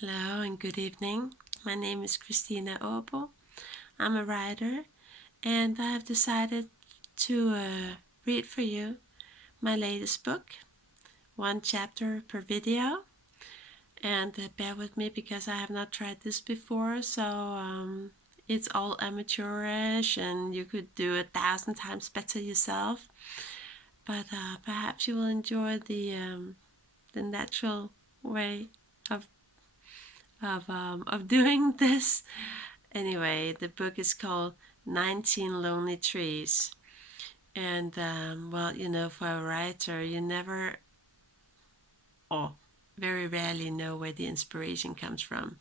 Hello and good evening. My name is Christina Åbo. I'm a writer and I've decided to read for you my latest book, one chapter per video. And bear with me because I have not tried this before, so it's all amateurish and you could do 1,000 times better yourself. But perhaps you will enjoy the natural way of of doing this. Anyway, the book is called 19 Lonely Trees. And, for a writer, you never, or very rarely, know where the inspiration comes from.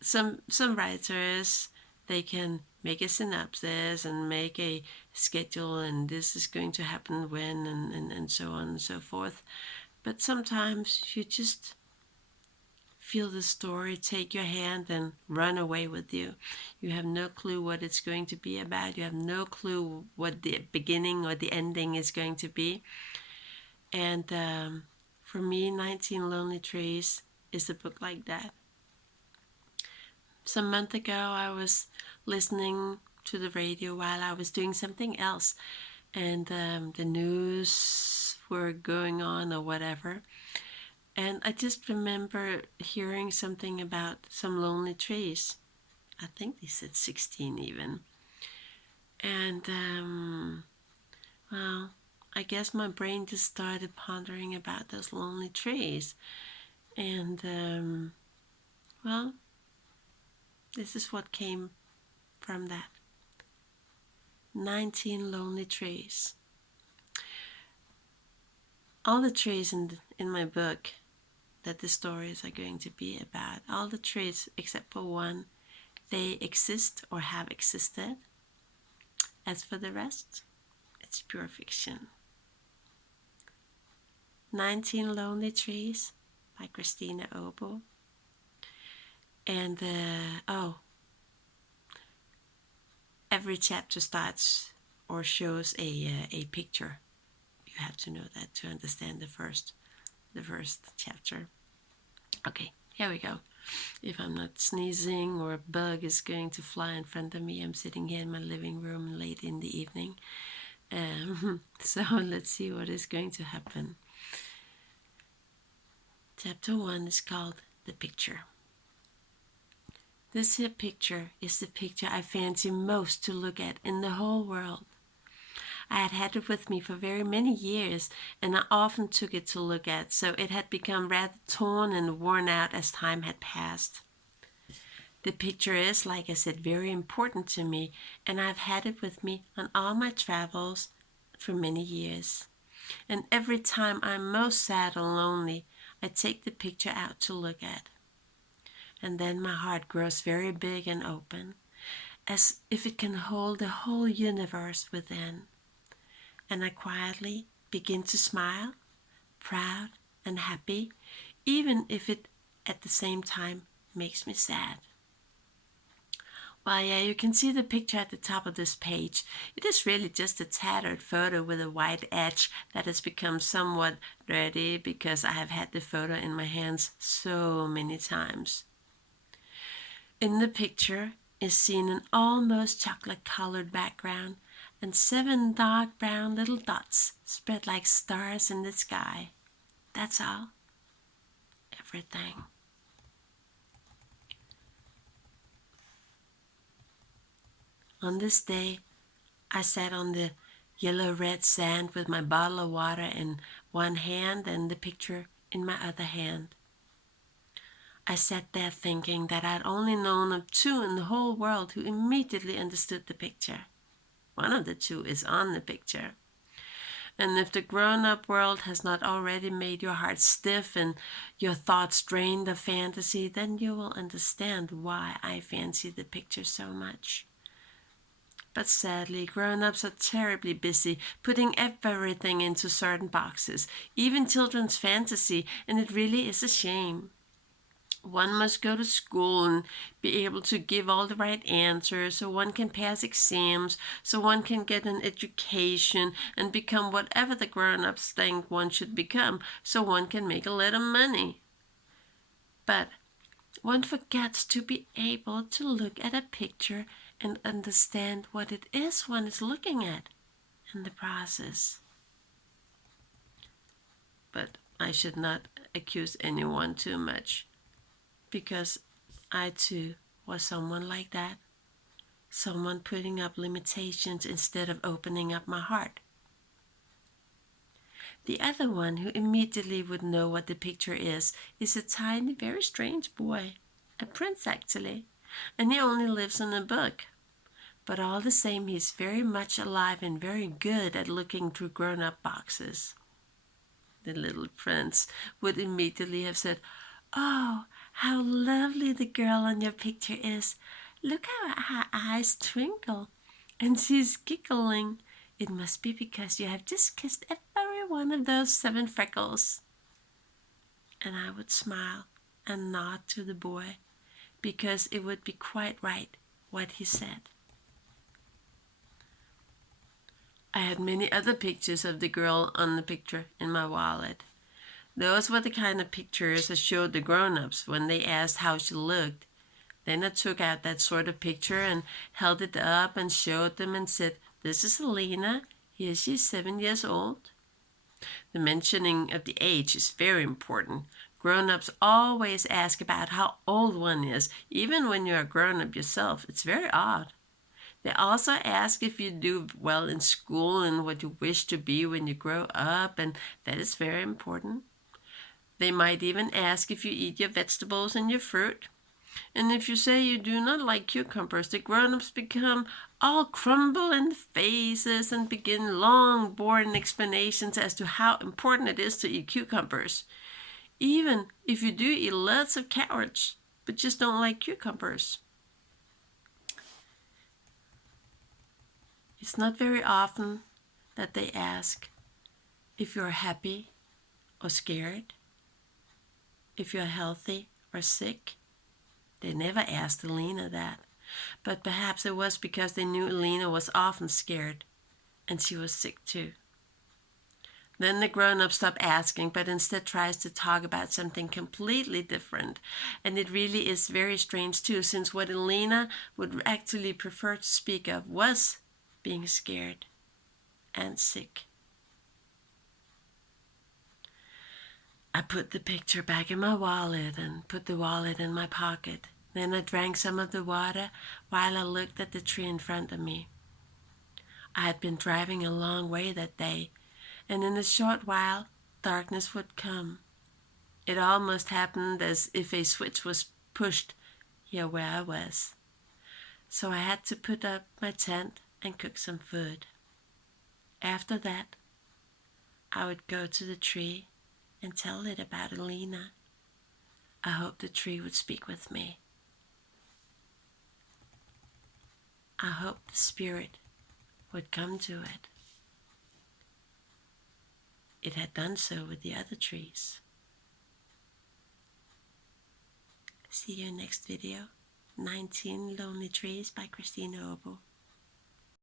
Some writers, they can make a synopsis and make a schedule, and this is going to happen when, and so on and so forth. But sometimes you just feel the story take your hand and run away with you. You have no clue what it's going to be about. You have no clue what the beginning or the ending is going to be. And for me, 19 Lonely Trees is a book like that. Some month ago, I was listening to the radio while I was doing something else, and the news were going on or whatever. And I just remember hearing something about some lonely trees. I think they said 16 even. And, I guess my brain just started pondering about those lonely trees. And, this is what came from that. 19 lonely trees. All the trees in my book that the stories are going to be about, all the trees except for one, they exist or have existed. As for the rest, it's pure fiction. 19 Lonely Trees by Christina Åbo. And every chapter starts or shows a picture. You have to know that to understand the first chapter. Okay, here we go. If I'm not sneezing or a bug is going to fly in front of me, I'm sitting here in my living room late in the evening. So let's see what is going to happen. Chapter 1 is called The Picture. This here picture is the picture I fancy most to look at in the whole world. I had it with me for very many years, and I often took it to look at, so it had become rather torn and worn out as time had passed. The picture is, like I said, very important to me, and I've had it with me on all my travels for many years. And every time I'm most sad or lonely, I take the picture out to look at. And then my heart grows very big and open, as if it can hold the whole universe within. And I quietly begin to smile, proud and happy, even if it at the same time makes me sad. Well, yeah, you can see the picture at the top of this page. It is really just a tattered photo with a white edge that has become somewhat dirty because I have had the photo in my hands so many times. In the picture is seen an almost chocolate-colored background and 7 dark brown little dots spread like stars in the sky. That's all. Everything. On this day, I sat on the yellow-red sand with my bottle of water in one hand and the picture in my other hand. I sat there thinking that I'd only known of 2 in the whole world who immediately understood the picture. One of the 2 is on the picture. And if the grown-up world has not already made your heart stiff and your thoughts drained of fantasy, then you will understand why I fancy the picture so much. But sadly, grown-ups are terribly busy putting everything into certain boxes, even children's fantasy, and it really is a shame. One must go to school and be able to give all the right answers so one can pass exams, so one can get an education and become whatever the grown-ups think one should become, so one can make a lot of money. But One forgets to be able to look at a picture and understand what it is one is looking at in the process. But I should not accuse anyone too much, because I too was someone like that. Someone putting up limitations instead of opening up my heart. The other one who immediately would know what the picture is a tiny, very strange boy. A prince, actually. And he only lives in a book. But all the same, he's very much alive and very good at looking through grown-up boxes. The little prince would immediately have said, "Oh, how lovely the girl on your picture is. Look how her eyes twinkle. And she's giggling. It must be because you have just kissed every one of those 7 freckles." And I would smile and nod to the boy, because it would be quite right what he said. I had many other pictures of the girl on the picture in my wallet. Those were the kind of pictures I showed the grown-ups when they asked how she looked. Then I took out that sort of picture and held it up and showed them and said, "This is Alina. Here she's 7 years old." The mentioning of the age is very important. Grown-ups always ask about how old one is, even when you're a grown-up yourself. It's very odd. They also ask if you do well in school and what you wish to be when you grow up, and that is very important. They might even ask if you eat your vegetables and your fruit. And if you say you do not like cucumbers, the grown-ups become all crumble in the faces and begin long, boring explanations as to how important it is to eat cucumbers. Even if you do eat lots of carrots, but just don't like cucumbers. It's not very often that they ask if you're happy or scared, if you're healthy or sick. They never asked Alina that, but perhaps it was because they knew Alina was often scared, and she was sick too. Then the grown-up stops asking, but instead tries to talk about something completely different. And it really is very strange too, since what Alina would actually prefer to speak of was being scared and sick. I put the picture back in my wallet and put the wallet in my pocket. Then I drank some of the water while I looked at the tree in front of me. I had been driving a long way that day, and in a short while, darkness would come. It almost happened as if a switch was pushed here where I was. So I had to put up my tent and cook some food. After that, I would go to the tree and tell it about Alina. I hoped the tree would speak with me. I hoped the spirit would come to it. It had done so with the other trees. See you next video. 19 Lonely Trees by Christina Obo.